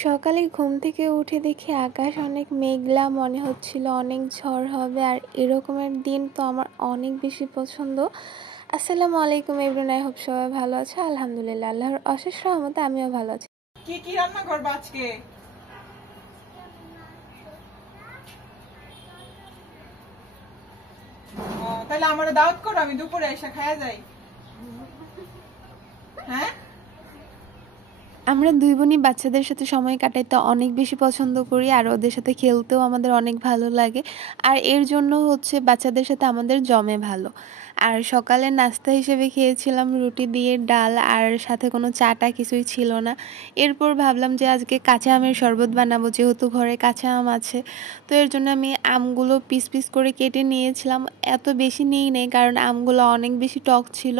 সকালে ঘুম থেকে উঠে দেখি আকাশ অনেক মেঘলা, মনে হচ্ছিল অনেক ঝড় হবে। আর এরকমের দিন তো আমার অনেক বেশি পছন্দ। আসসালামু আলাইকুম এভরিওয়ান, আই হোপ সবাই ভালো আছে। আলহামদুলিল্লাহ, আল্লাহর অশেষ রহমতে আমিও ভালো আছি। কি কি রান্না করবা আজকে? তাহলে আমার দাওয়াত করো, আমি দুপুরে এসে খাওয়া যাই। হ্যাঁ, আমরা দুই বোনই বাচ্চাদের সাথে সময় কাটাইতে অনেক বেশি পছন্দ করি, আর ওদের সাথে খেলতেও আমাদের অনেক ভালো লাগে। আর এর জন্য হচ্ছে বাচ্চাদের সাথে আমাদের জমে ভালো। আর সকালে নাস্তা হিসেবে খেয়েছিলাম রুটি দিয়ে ডাল, আর সাথে কোনো চাটা কিছুই ছিল না। এরপর ভাবলাম যে আজকে কাঁচা আমের শরবত বানাবো, যেহেতু ঘরে কাঁচা আম আছে। তো এর জন্য আমি আমগুলো পিস পিস করে কেটে নিয়েছিলাম। এত বেশি নিই নেই, কারণ আমগুলো অনেক বেশি টক ছিল।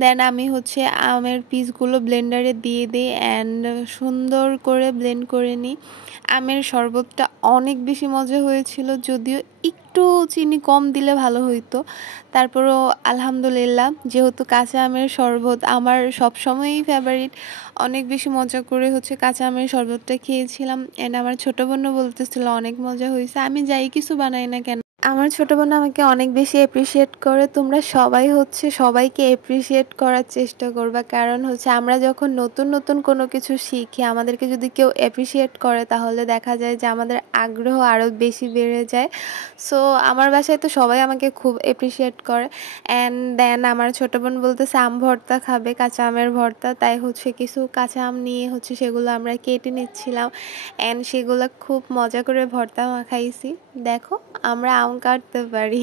দেন আমি হচ্ছে আমের পিসগুলো ব্লেন্ডারে দিয়ে দিই অ্যান্ড সুন্দর করে ব্লেন্ড করে নিই। আমের শরবতটা অনেক বেশি মজা হয়েছিল, যদিও একটু চিনি কম দিলে ভালো হইতো। তারপরও আলহামদুলিল্লাহ, যেহেতু কাঁচা আমের শরবত আমার সবসময়ই ফেভারিট, অনেক বেশি মজা করে হচ্ছে কাঁচা আমের শরবতটা খেয়েছিলাম। অ্যান্ড আমার ছোটো বোনও বলতেছিল অনেক মজা হয়েছে। আমি যাই কিছু বানাই না কেন, আমার ছোটো বোন আমাকে অনেক বেশি অ্যাপ্রিসিয়েট করে। তোমরা সবাই হচ্ছে সবাইকে অ্যাপ্রিসিয়েট করার চেষ্টা করবা, কারণ হচ্ছে আমরা যখন নতুন নতুন কোনো কিছু শিখি, আমাদেরকে যদি কেউ অ্যাপ্রিসিয়েট করে তাহলে দেখা যায় যে আমাদের আগ্রহ আরও বেশি বেড়ে যায়। সো আমার বাসায় তো সবাই আমাকে খুব অ্যাপ্রিসিয়েট করে। অ্যান্ড দেন আমার ছোটো বোন বলতেছে আম ভর্তা খাবে, কাঁচা আমের ভর্তা। তাই হচ্ছে কিছু কাঁচা আম নিয়ে হচ্ছে সেগুলো আমরা কেটে নিচ্ছিলাম অ্যান্ড সেগুলো খুব মজা করে ভর্তা মাখাইছি। দেখো, আমরা আম কাটতে পারি।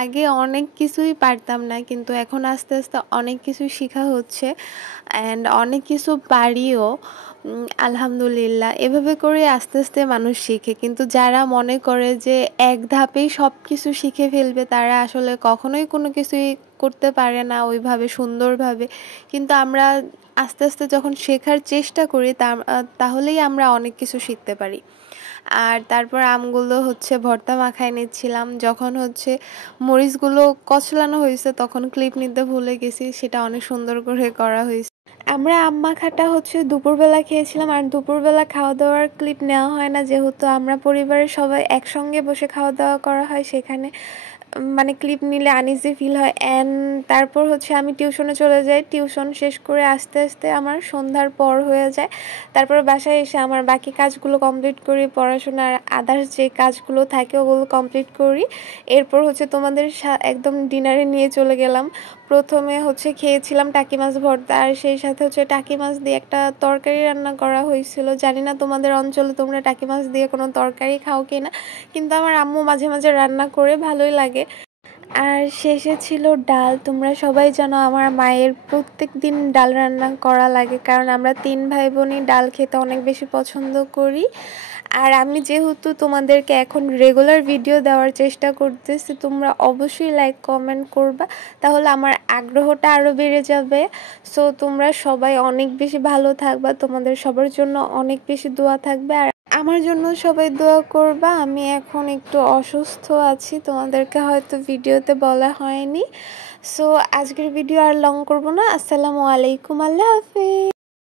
আগে অনেক কিছুই পারতাম না, কিন্তু এখন আস্তে আস্তে অনেক কিছু শেখা হচ্ছে অ্যান্ড অনেক কিছু পারিও। আলহামদুলিল্লাহ, এভাবে করে আস্তে আস্তে মানুষ শিখে। কিন্তু যারা মনে করে যে এক ধাপেই সব কিছু শিখে ফেলবে, তারা আসলে কখনোই কোনো কিছুই করতে পারে না ওইভাবে সুন্দরভাবে। কিন্তু আমরা আস্তে আস্তে যখন শেখার চেষ্টা করি, তাহলেই আমরা অনেক কিছু শিখতে পারি। আর তারপর আমগুলো হচ্ছে ভর্তা মাখায় নিচ্ছিলাম। যখন হচ্ছে মরিচগুলো কচলানো হয়েছে তখন ক্লিপ নিতে ভুলে গেছি, সেটা অনেক সুন্দর করে করা হয়েছে। আমরা আম মাখাটা হচ্ছে দুপুরবেলা খেয়েছিলাম, আর দুপুরবেলা খাওয়া দাওয়ার ক্লিপ নেওয়া হয় না, যেহেতু আমরা পরিবারের সবাই একসঙ্গে বসে খাওয়া দাওয়া করা হয়। সেখানে মানে ক্লিপ নিলে আনইজি ফিল হয়। অ্যান্ড তারপর হচ্ছে আমি টিউশনে চলে যাই। টিউশন শেষ করে আস্তে আস্তে আমার সন্ধ্যার পর হয়ে যায়। তারপর বাসায় এসে আমার বাকি কাজগুলো কমপ্লিট করি, পড়াশোনার আদার্স যে কাজগুলো থাকে ওগুলো কমপ্লিট করি। এরপর হচ্ছে তোমাদের একদম ডিনারে নিয়ে চলে গেলাম। প্রথমে হচ্ছে খেয়েছিলাম টাকি মাছ ভর্তা, আর সেই সাথে হচ্ছে টাকি মাছ দিয়ে একটা তরকারি রান্না করা হয়েছিল। জানি না তোমাদের অঞ্চলে তোমরা টাকি মাছ দিয়ে কোনো তরকারি খাও কি না, কিন্তু আমার আম্মু মাঝে মাঝে রান্না করে, ভালোই লাগে। আর শেষে ছিল ডাল। তোমরা সবাই জানো আমার মায়ের প্রত্যেক দিন ডাল রান্না করা লাগে, কারণ আমরা 3 ভাই বোনই ডাল খেতে অনেক বেশি পছন্দ করি। আর আমি যেহেতু তোমাদেরকে এখন রেগুলার ভিডিও দেওয়ার চেষ্টা করতেছি, তোমরা অবশ্যই লাইক কমেন্ট করবা, তাহলে আমার আগ্রহটা আরও বেড়ে যাবে। সো তোমরা সবাই অনেক বেশি ভালো থাকবা, তোমাদের সবার জন্য অনেক বেশি দোয়া থাকবে। আর আমার জন্য সবাই দোয়া করবা। আমি এখন একটু অসুস্থ আছি, তোমাদেরকে হয়তো ভিডিওতে বলা হয়নি। সো আজকের ভিডিও আর লং করব না। আসসালামু আলাইকুম, আল্লাহ হাফেজ।